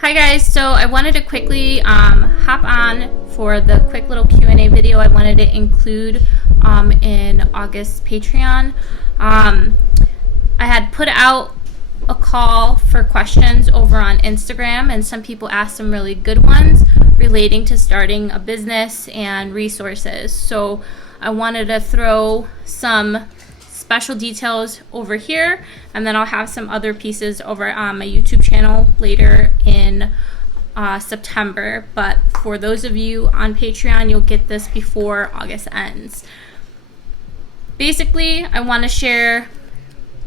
Hi guys, so I wanted to quickly hop on for the quick little Q&A video I wanted to include in August's Patreon. I had put out a call for questions over on Instagram, and some people asked some really good ones relating to starting a business and resources. So I wanted to throw some special details over here, and then I'll have some other pieces over on my YouTube channel later in September. But for those of you on Patreon, you'll get this before August ends. Basically, I want to share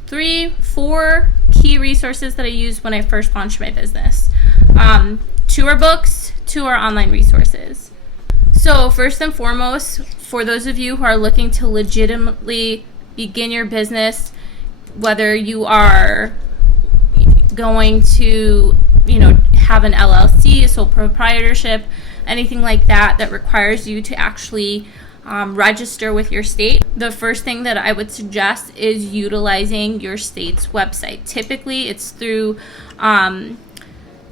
4 key resources that I used when I first launched my business. 2 are books, 2 are online resources. So first and foremost, for those of you who are looking to legitimately begin your business, whether you are going to, have an LLC, a sole proprietorship, anything like that requires you to actually register with your state, the first thing that I would suggest is utilizing your state's website. Typically, it's through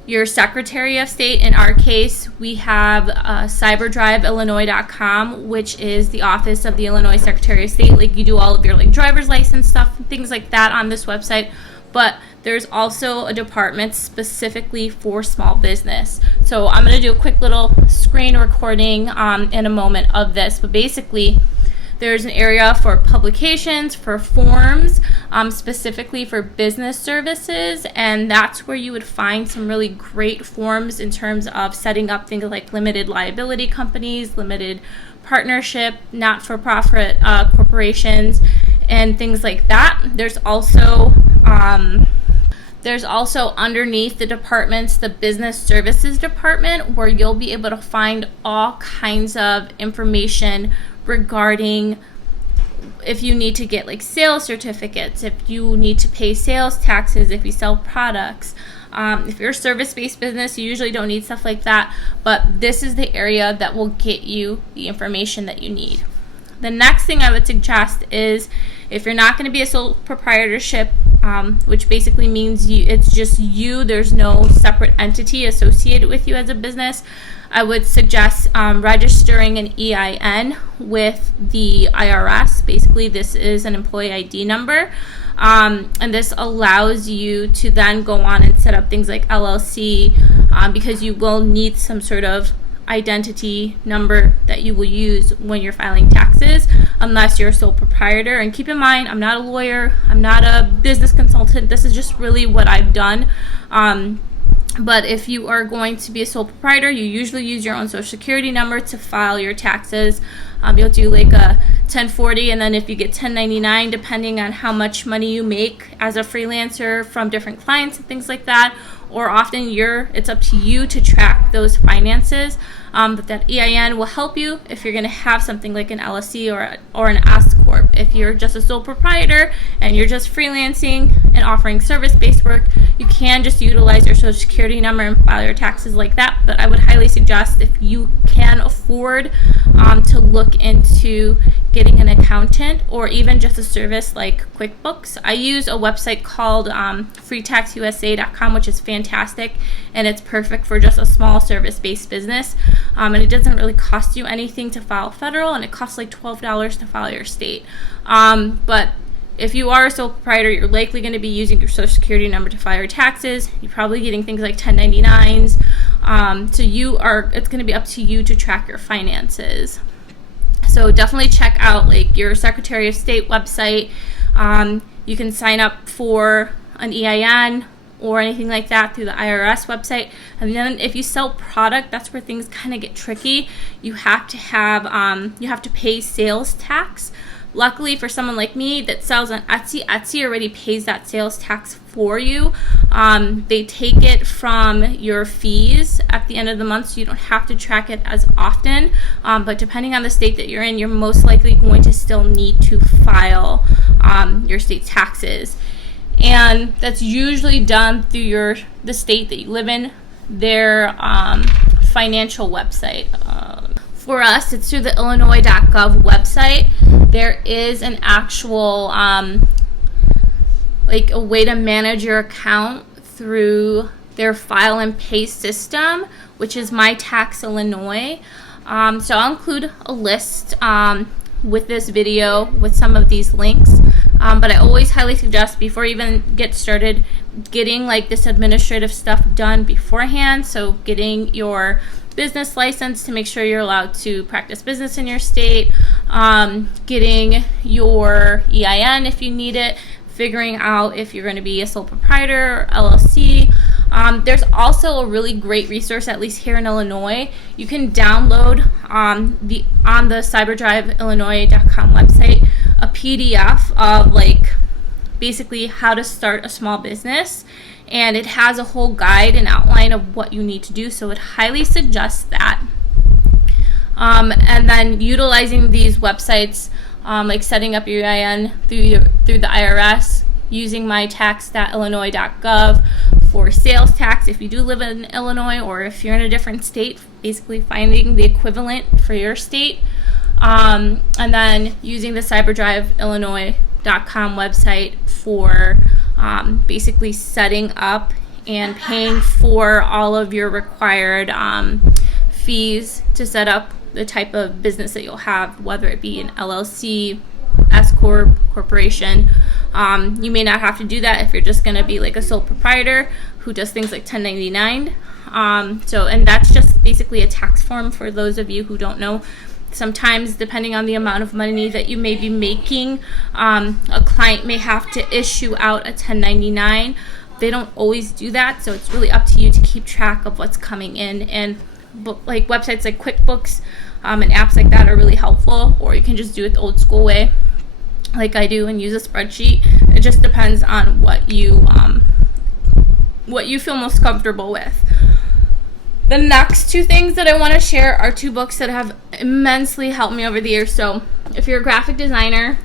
your Secretary of State. In our case, we have cyberdriveillinois.com, which is the office of the Illinois Secretary of State. Like, you do all of your driver's license stuff, things like that on this website. But there's also a department specifically for small business. So I'm going to do a quick little screen recording in a moment of this. But basically, there's an area for publications, for forms, specifically for business services, and that's where you would find some really great forms in terms of setting up things like limited liability companies, limited partnership, not-for-profit corporations, and things like that. There's also underneath the departments, the business services department, where you'll be able to find all kinds of information regarding if you need to get sales certificates, if you need to pay sales taxes, if you sell products. If you're a service-based business, you usually don't need stuff like that, but this is the area that will get you the information that you need. The next thing I would suggest is, if you're not going to be a sole proprietorship, which basically means it's just you, there's no separate entity associated with you as a business, I would suggest registering an EIN with the IRS. Basically, this is an employee ID number, and this allows you to then go on and set up things like LLC, because you will need some sort of identity number that you will use when you're filing taxes, unless you're a sole proprietor. And keep in mind, I'm not a lawyer, I'm not a business consultant, this is just really what I've done. But if you are going to be a sole proprietor, you usually use your own social security number to file your taxes. You'll do a 1040, and then if you get 1099, depending on how much money you make as a freelancer from different clients and things like that, or often it's up to you to track those finances. But that EIN will help you if you're going to have something like an LLC or an S Corp. If you're just a sole proprietor and you're just freelancing and offering service-based work, you can just utilize your social security number and file your taxes like that. But I would highly suggest, if you can afford to look into getting an accountant or even just a service like QuickBooks. I use a website called freetaxusa.com, which is fantastic, and it's perfect for just a small service-based business. And it doesn't really cost you anything to file federal, and it costs $12 to file your state. But if you are a sole proprietor, you're likely going to be using your social security number to file your taxes. You're probably getting things like 1099s. So it's going to be up to you to track your finances. So definitely check out your Secretary of State website. You can sign up for an EIN or anything like that through the IRS website. And then if you sell product, that's where things kind of get tricky. You have to pay sales tax. Luckily for someone like me that sells on Etsy, Etsy already pays that sales tax for you. They take it from your fees at the end of the month, so you don't have to track it as often. But depending on the state that you're in, you're most likely going to still need to file your state taxes. And that's usually done through the state that you live in, their financial website. For us, it's through the illinois.gov website. There is an actual a way to manage your account through their file and pay system, which is My Tax Illinois. So I'll include a list with this video with some of these links. But I always highly suggest, before you even get started, getting like this administrative stuff done beforehand. So getting your business license to make sure you're allowed to practice business in your state, getting your EIN if you need it, figuring out if you're going to be a sole proprietor or LLC. There's also a really great resource, at least here in Illinois. You can download on the cyberdriveillinois.com website a PDF of like basically how to start a small business, and it has a whole guide and outline of what you need to do. So I would highly suggest that. And then utilizing these websites, like setting up your EIN through the IRS, using mytax.illinois.gov for sales tax if you do live in Illinois, or if you're in a different state, basically finding the equivalent for your state. And then using the cyberdriveillinois.com website for basically setting up and paying for all of your required fees to set up the type of business that you'll have, whether it be an LLC, S-Corp, corporation. You may not have to do that if you're just going to be like a sole proprietor who does things like 1099. And that's just basically a tax form for those of you who don't know. Sometimes, depending on the amount of money that you may be making, a client may have to issue out a 1099. They don't always do that, so it's really up to you to keep track of what's coming in. And like websites like QuickBooks and apps like that are really helpful, or you can just do it the old school way like I do and use a spreadsheet. It just depends on what you feel most comfortable with. The next two things that I want to share are two books that have immensely helped me over the years. So if you're a graphic designer,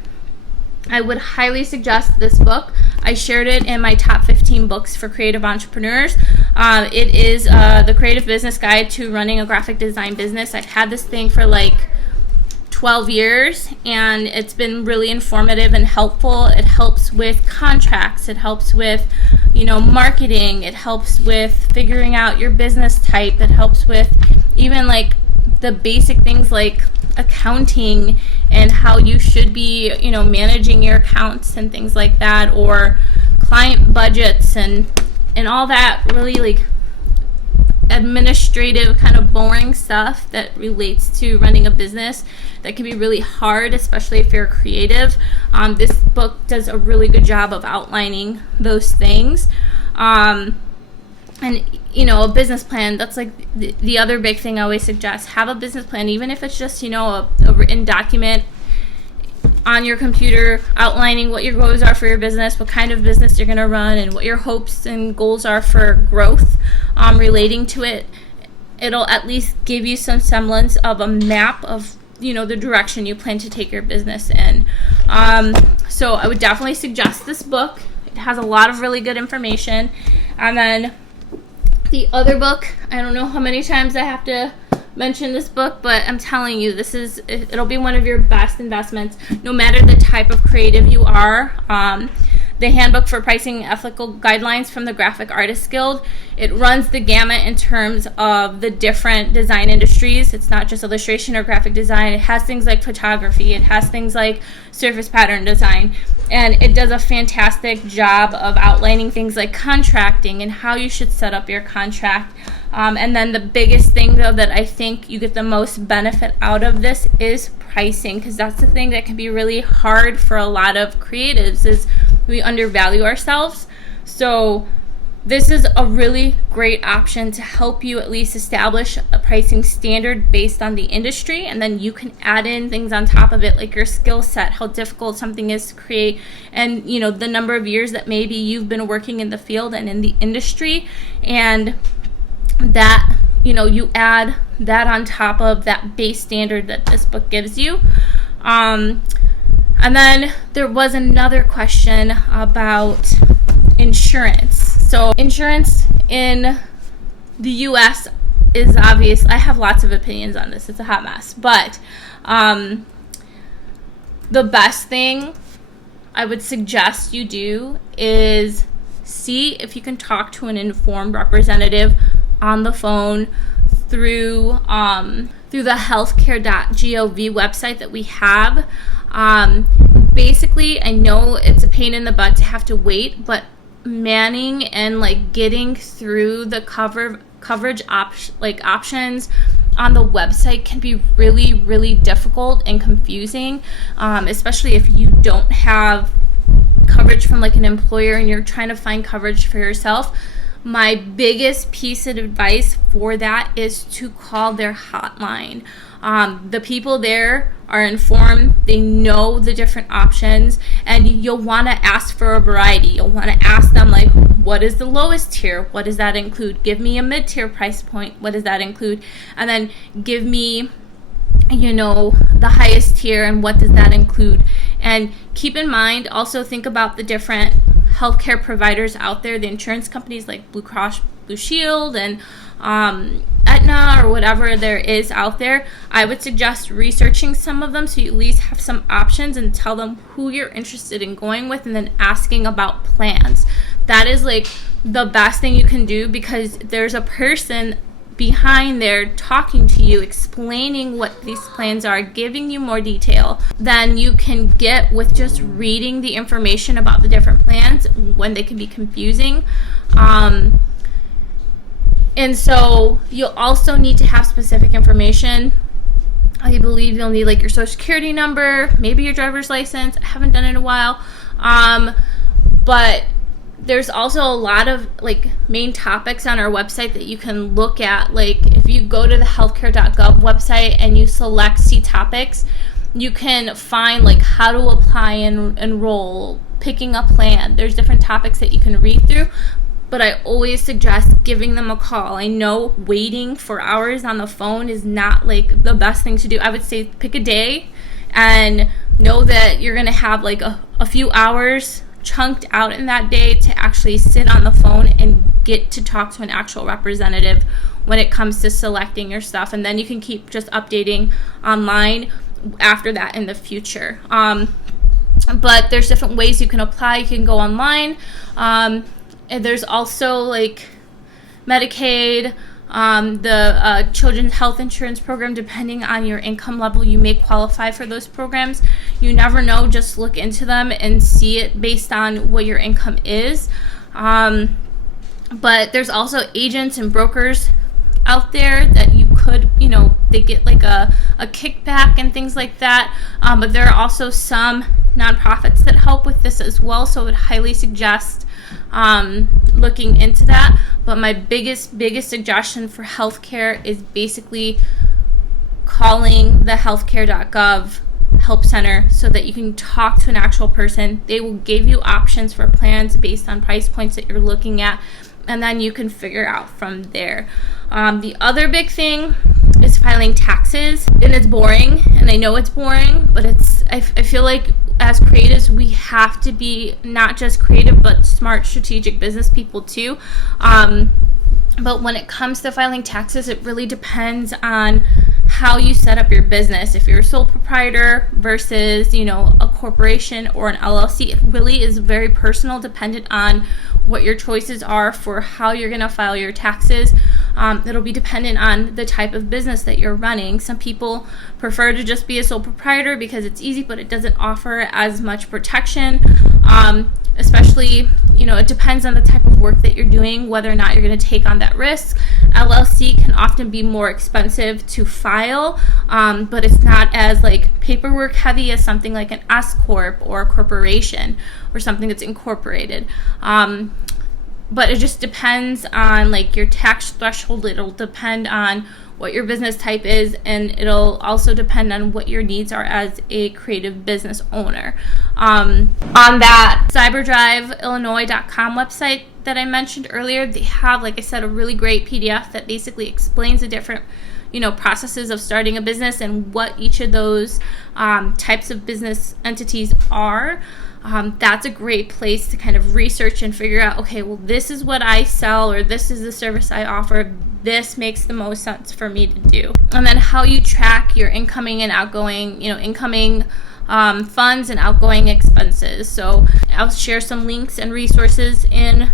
I would highly suggest this book. I shared it in my top 15 books for creative entrepreneurs. It is the Creative Business Guide to Running a Graphic Design Business. I've had this thing for like 12 years, and it's been really informative and helpful. It helps with contracts. It helps with, marketing. It helps with figuring out your business type. It helps with even like the basic things like accounting and how you should be, managing your accounts and things like that, or client budgets and all that really like administrative kind of boring stuff that relates to running a business that can be really hard, especially if you're creative. This book does a really good job of outlining those things. And a business plan, that's like the other big thing I always suggest. Have a business plan, even if it's just, a written document on your computer outlining what your goals are for your business, what kind of business you're going to run, and what your hopes and goals are for growth relating to it. It'll at least give you some semblance of a map of, the direction you plan to take your business in. So I would definitely suggest this book. It has a lot of really good information. And then the other book, I don't know how many times I have to mention this book, but I'm telling you, it'll be one of your best investments, no matter the type of creative you are. The Handbook for Pricing Ethical Guidelines from the Graphic Artists Guild. It runs the gamut in terms of the different design industries. It's not just illustration or graphic design. It has things like photography. It has things like surface pattern design. And it does a fantastic job of outlining things like contracting and how you should set up your contract. And then the biggest thing, though, that I think you get the most benefit out of this is pricing, because that's the thing that can be really hard for a lot of creatives, is we undervalue ourselves. So this is a really great option to help you at least establish a pricing standard based on the industry, and then you can add in things on top of it, like your skill set, how difficult something is to create, and the number of years that maybe you've been working in the field and in the industry, and that you add that on top of that base standard that this book gives you. And then there was another question about insurance. So insurance in the U.S. is obvious. I have lots of opinions on this. It's a hot mess. But the best thing I would suggest you do is see if you can talk to an informed representative on the phone through the healthcare.gov website that we have. Basically, I know it's a pain in the butt to have to wait, but manning and like getting through the coverage options on the website can be really, really difficult and confusing, especially if you don't have coverage from like an employer and you're trying to find coverage for yourself. My biggest piece of advice for that is to call their hotline. The people there are informed, they know the different options, and you'll want to ask for a variety. You'll want to ask them like, what is the lowest tier? What does that include? Give me a mid-tier price point. What does that include? And then give me, the highest tier, and what does that include? And keep in mind, also think about the different healthcare providers out there, the insurance companies like Blue Cross Blue Shield and Aetna or whatever there is out there. I would suggest researching some of them so you at least have some options, and tell them who you're interested in going with, and then asking about plans. That is like the best thing you can do, because there's a person behind there talking to you, explaining what these plans are, giving you more detail than you can get with just reading the information about the different plans, when they can be confusing. And so you'll also need to have specific information. I believe you'll need like your social security number, maybe your driver's license. I haven't done it in a while. But there's also a lot of like main topics on our website that you can look at. Like if you go to the healthcare.gov website and you select see topics, you can find like how to apply and enroll, picking a plan. There's different topics that you can read through, but I always suggest giving them a call. I know waiting for hours on the phone is not like the best thing to do. I would say pick a day and know that you're going to have like a few hours chunked out in that day to actually sit on the phone and get to talk to an actual representative when it comes to selecting your stuff. And then you can keep just updating online after that in the future. But there's different ways you can apply. You can go online. And there's also like Medicaid, the children's health insurance program. Depending on your income level, you may qualify for those programs. You never know. Just look into them and see it based on what your income is. But there's also agents and brokers out there that you could, they get like a kickback and things like that. But there are also some nonprofits that help with this as well. So I would highly suggest looking into that. But my biggest suggestion for healthcare is basically calling the healthcare.gov help center so that you can talk to an actual person. They will give you options for plans based on price points that you're looking at, and then you can figure out from there. The other big thing is filing taxes, and it's boring, and I know it's boring, but I feel like as creatives, we have to be not just creative, but smart, strategic business people too. But when it comes to filing taxes, it really depends on how you set up your business. If you're a sole proprietor versus, a corporation or an LLC, it really is very personal, dependent on what your choices are for how you're going to file your taxes. It'll be dependent on the type of business that you're running. Some people prefer to just be a sole proprietor because it's easy, but it doesn't offer as much protection. Especially, it depends on the type of work that you're doing, whether or not you're going to take on that risk. LLC can often be more expensive to file, but it's not as like paperwork heavy as something like an S Corp or a corporation or something that's incorporated. But it just depends on like your tax threshold. It'll depend on what your business type is, and it'll also depend on what your needs are as a creative business owner. On that cyberdriveillinois.com website that I mentioned earlier, they have, like I said, a really great PDF that basically explains the different processes of starting a business and what each of those types of business entities are. That's a great place to kind of research and figure out, okay, well, this is what I sell, or this is the service I offer. This makes the most sense for me to do. And then how you track your incoming and outgoing, incoming funds and outgoing expenses. So I'll share some links and resources in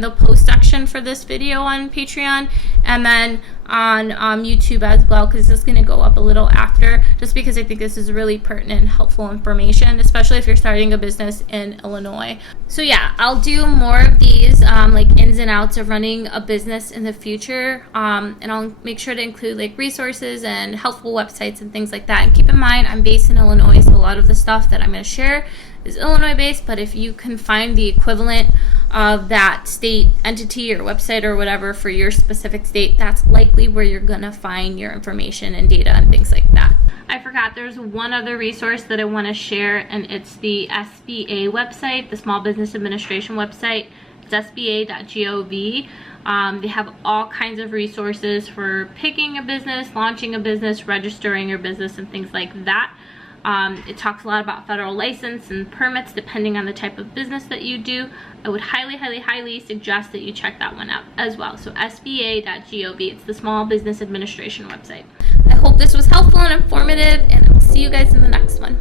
the post section for this video on Patreon, and then on YouTube as well, because this is going to go up a little after, just because I think this is really pertinent and helpful information, especially if you're starting a business in Illinois. So yeah, I'll do more of these like ins and outs of running a business in the future, and I'll make sure to include like resources and helpful websites and things like that. And keep in mind, I'm based in Illinois, so a lot of the stuff that I'm going to share is Illinois based, but if you can find the equivalent of that state entity or website or whatever for your specific state, that's likely where you're gonna find your information and data and things like that. I forgot, there's one other resource that I want to share, and it's the SBA website, the Small Business Administration website. It's sba.gov. They have all kinds of resources for picking a business, launching a business, registering your business, and things like that. It talks a lot about federal license and permits depending on the type of business that you do. I would highly suggest that you check that one out as well. So sba.gov, it's the Small Business Administration website. I hope this was helpful and informative, and I will see you guys in the next one.